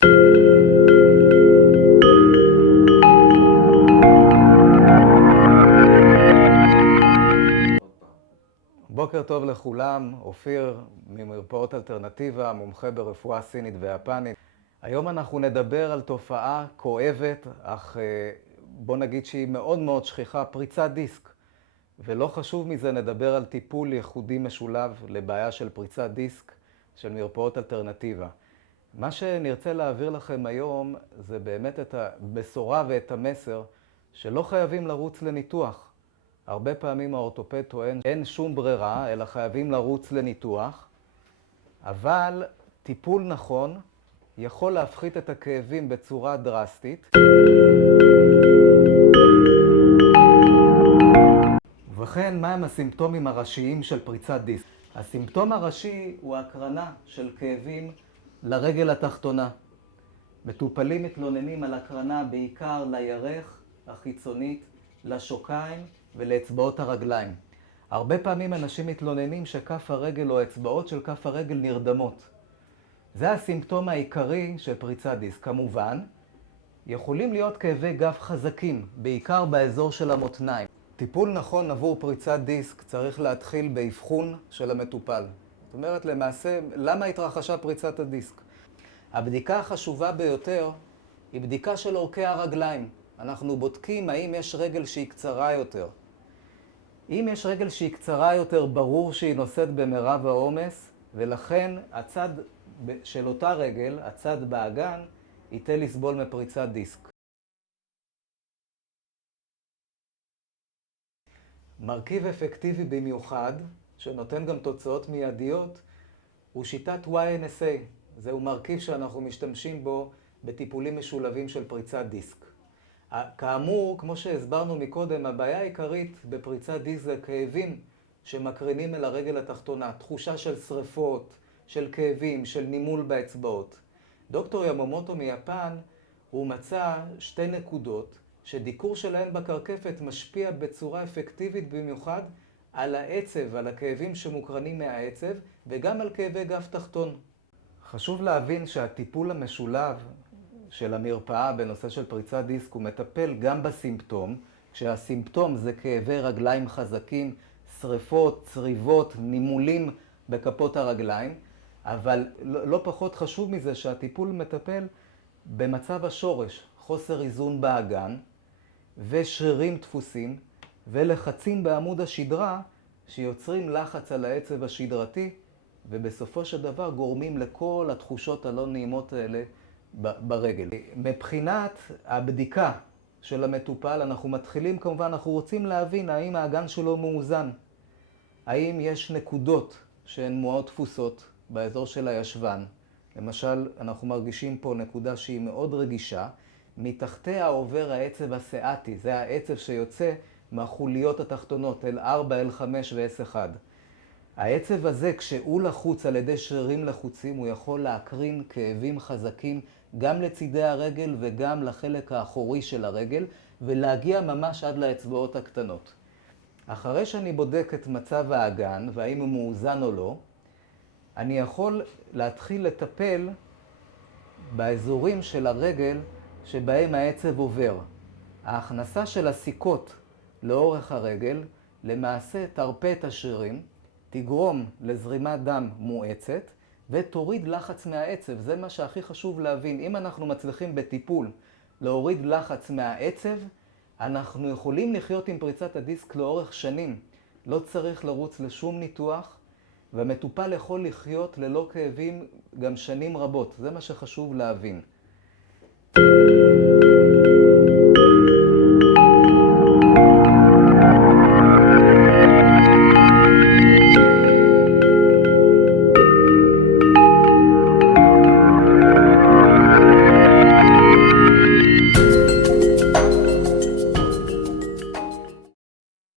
בוקר טוב לכולם, אופיר ממרפאות אלטרנטיבה, מומחה ברפואה סינית ויפנית. היום אנחנו נדבר על תופעה כואבת, אך בוא נגיד שהיא מאוד מאוד שכיחה, פריצת דיסק. ולא חשוב מזה, נדבר על טיפול ייחודי משולב לבעיה של פריצת דיסק של מרפאות אלטרנטיבה. מה שנרצה להעביר לכם היום זה באמת את הבשורה ואת המסר שלא חייבים לרוץ לניתוח. הרבה פעמים האורתופד טוען אין שום ברירה, אלא חייבים לרוץ לניתוח, אבל טיפול נכון יכול להפחית את הכאבים בצורה דרסטית. ובכן, מהם הסימפטומים הראשיים של פריצת דיסק? הסימפטום הראשי הוא הקרנה של כאבים לרגל התחתונה. מטופלים מתלוננים על הקרנה בעיקר לירך החיצונית, לשוקיים ולאצבעות הרגליים. הרבה פעמים אנשים מתלוננים שכף הרגל או אצבעות של כף הרגל נרדמות. זה הסימפטום העיקרי של פריצת דיסק. כמובן, יכולים להיות כאבי גב חזקים, בעיקר באזור של המותניים. טיפול נכון עבור פריצת דיסק צריך להתחיל באבחון של המטופל. זאת אומרת, למעשה, למה התרחשה פריצת הדיסק? הבדיקה החשובה ביותר היא בדיקה של אורכי הרגליים. אנחנו בודקים האם יש רגל שהיא קצרה יותר. אם יש רגל שהיא קצרה יותר, ברור שהיא נושאת במרב העומס, ולכן הצד של אותה רגל, הצד באגן, ייתן לסבול מפריצת דיסק. מרכיב אפקטיבי במיוחד, שנותן גם תוצאות מיידיות, הוא שיטת YNSA. זהו מרכיב שאנחנו משתמשים בו בטיפולים משולבים של פריצת דיסק. כאמור, כמו שהסברנו מקודם, הבעיה העיקרית בפריצת דיסק זה כאבים שמקרינים אל הרגל התחתונה, תחושה של שריפות, של כאבים, של נימול באצבעות. דוקטור יממוטו מיפן, הוא מצא שתי נקודות שדיקור שלהן בקרקפת משפיע בצורה אפקטיבית במיוחד על העצב, על הכאבים שמוקרנים מהעצב, וגם על כאבי גב תחתון. חשוב להבין שהטיפול המשולב של המרפאה בנושא של פריצת דיסק הוא מטפל גם בסימפטום, כשהסימפטום זה כאבי רגליים חזקים, שריפות, צריבות, נימולים בכפות הרגליים, אבל לא פחות חשוב מזה שהטיפול מטפל במצב השורש, חוסר איזון באגן ושרירים דפוסים ולחצים בעמוד השדרה שיוצרים לחץ על העצב השדרתי ובסופו של דבר גורמים לכל התחושות הלא נעימות האלה ברגל. מבחינת הבדיקה של המטופל, אנחנו מתחילים כמובן, אנחנו רוצים להבין האם האגן שלו מאוזן. האם יש נקודות שהן מאוד דפוסות באזור של הישבן. למשל, אנחנו מרגישים פה נקודה שהיא מאוד רגישה. מתחתיה עובר העצב הסאטי, זה העצב שיוצא מהחוליות התחתונות, L4, L5 ו-S1. העצב הזה, כשהוא לחוץ על ידי שרירים לחוצים, הוא יכול להקרין כאבים חזקים גם לצידי הרגל וגם לחלק האחורי של הרגל, ולהגיע ממש עד לאצבעות הקטנות. אחרי שאני בודק את מצב האגן, והאם הוא מאוזן או לא, אני יכול להתחיל לטפל באזורים של הרגל שבהם העצב עובר. ההכנסה של הסיכות לאורך הרגל למעשה תרפה את השרירים, תגרום לזרימת דם מואצת ותוריד לחץ מהעצב. זה מה שהכי חשוב להבין. אם אנחנו מצליחים בטיפול להוריד לחץ מהעצב, אנחנו יכולים לחיות עם פריצת הדיסק לאורך שנים. לא צריך לרוץ לשום ניתוח, והמטופל יכול לחיות ללא כאבים גם שנים רבות. זה מה שחשוב להבין.